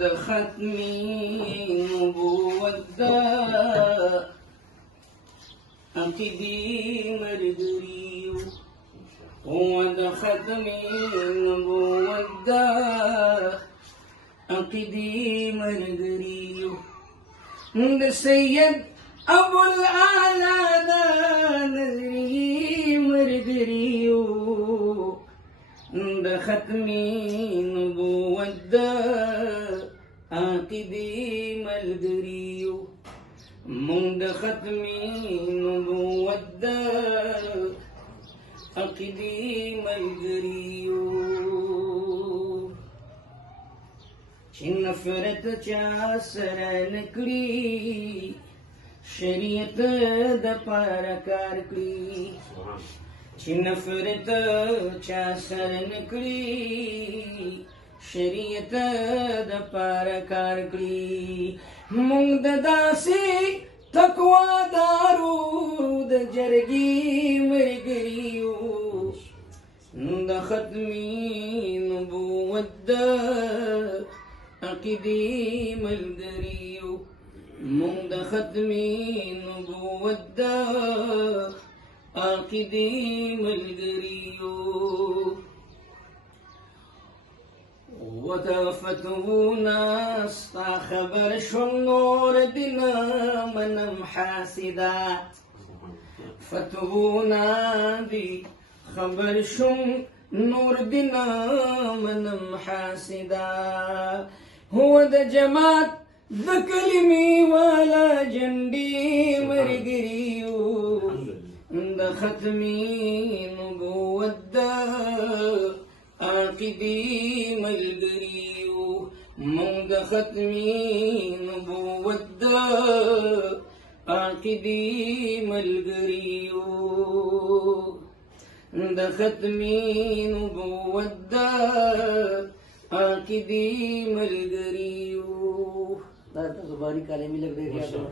د ختمی نبوت دا عقیدی مرګریو د ختمی نبوت دا عقیدی مرګریو د سید ابو العلا دا نظری مرګریو د ختمی نبوت دا عقیدی ملګریو مونږ د ختمی نبوت دا عقیدی ملګریو چې نفرت چا سره نکړي شریعت د پاره کار کړي چې نفرت چا سره نکړي شریعت د پاره کار کړي مونږ د داسې تقوا دارو د جرګي مرګریو د ختمی نبوت د عقیدی ملګریو مونږ د ختمی نبوت د عقیدی ملګریو وته فتونا ستا خبر شوم نور دینا منم حاسدات فتونا دی خبر شوم نور دینا منم حاسدات هو د جماعت د کلمی والا جنډي مرګریو د ختمی نبوت دا عقیدی ملګریو مونږ د ختمی نبوت دا عقیدی ملګریو د ختمی نبوت دا عقیدی ملګریو دا زبانی کالمی لگ رہی ہے